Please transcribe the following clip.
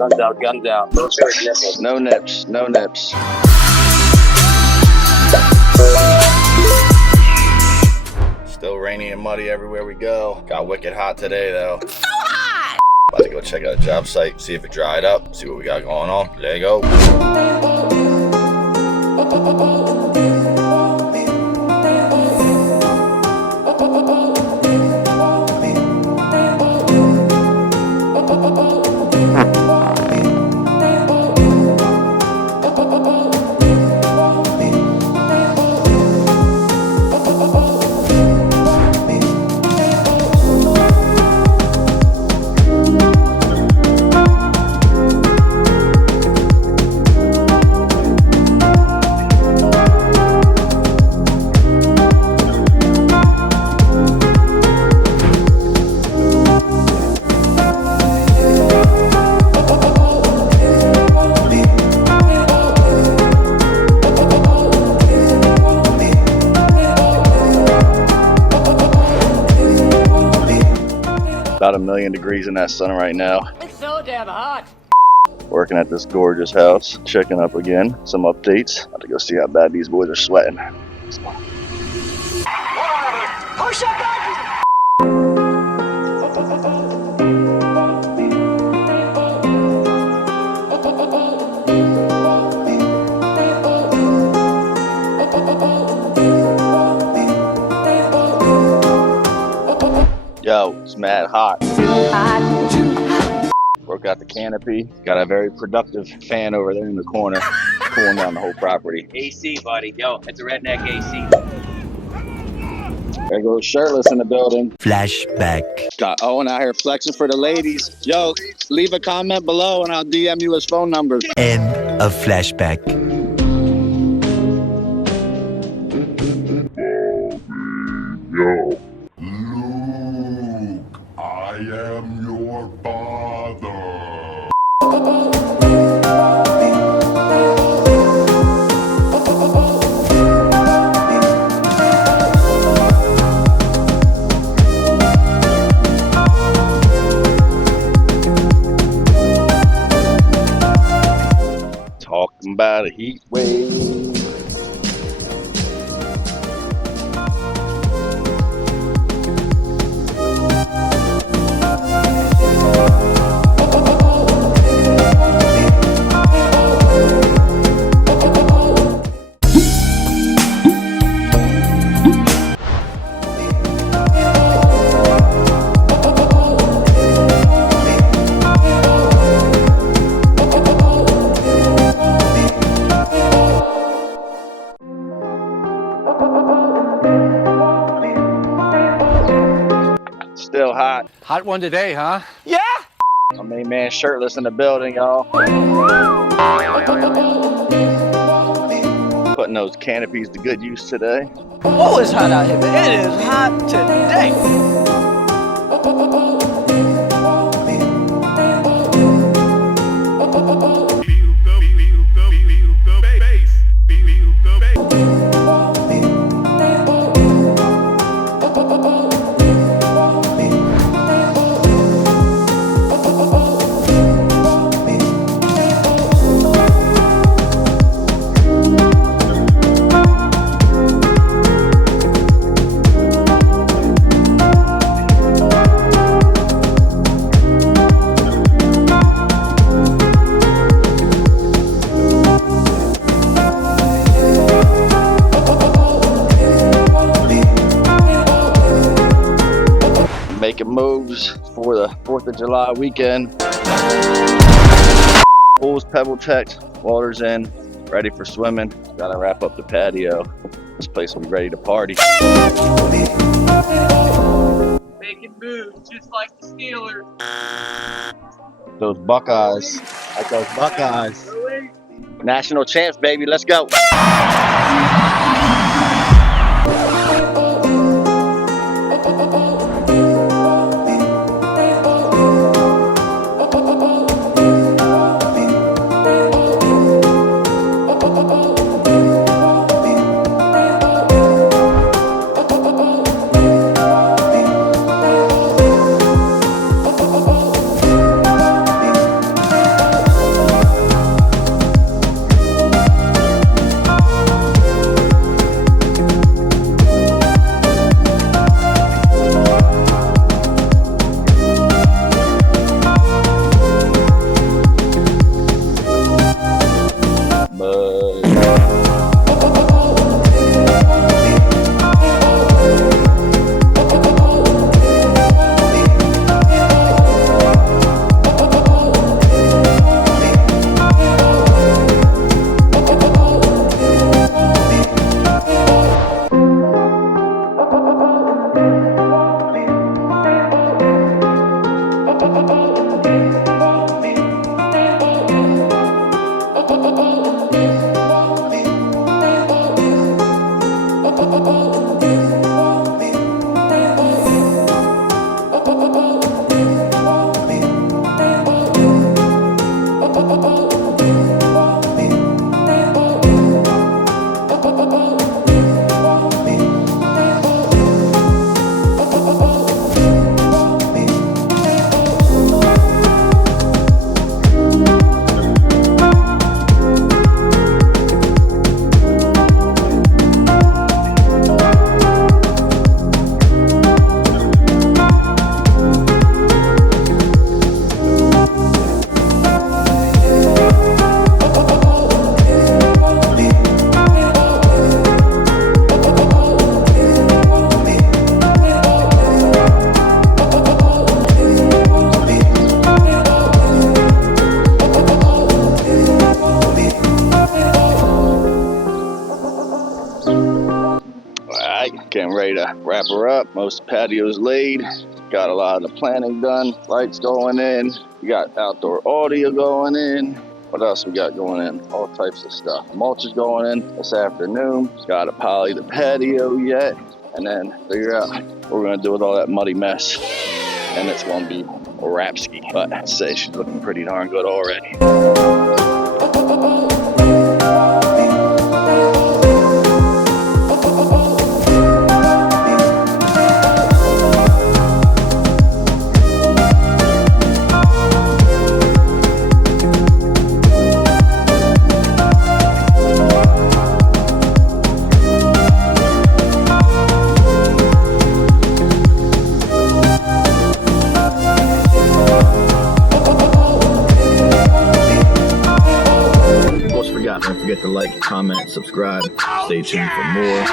Guns out, guns out. No nipples. No nips, no nips. Still rainy and muddy everywhere we go. Got wicked hot today though. It's so hot! About to go check out a job site, see if it dried up, see what we got going on. There you go. About 1,000,000 degrees in that sun right now. It's so damn hot. Working at this gorgeous house, checking up again, some updates. About to go see how bad these boys are sweating. Push up, Yo, it's mad hot. Broke out the canopy. Got a very productive fan over there in the corner, cooling down the whole property. AC, buddy. Yo, it's a redneck AC. There goes Shirtless in the building. Flashback. Got Owen out here flexing for the ladies. Yo, leave a comment below and I'll DM you his phone number. End of flashback. Yo. Luke, I am your father. Talking about a heat wave. Still hot. Hot one today, huh? Yeah. My main man Shirtless in the building, y'all. Putting those canopies to good use today. Oh, it's hot out here, but it is hot today. Making moves for the 4th of July weekend. Pool's pebble checked, water's in, ready for swimming. Gotta wrap up the patio. This place will be ready to party. Making moves just like the Steelers. Those Buckeyes, like those Buckeyes. National champs, baby, let's go. ready to wrap her up. Most patios laid. Got a lot of the planning done. Lights going in. We got outdoor audio going in. What else we got going in? All types of stuff. Mulch is going in this afternoon. Got to poly the patio yet. And then figure out what we're going to do with all that muddy mess. And it's going to be a Rapski. But I'd say she's looking pretty darn good already. Don't forget to like, comment, subscribe. Stay tuned for more.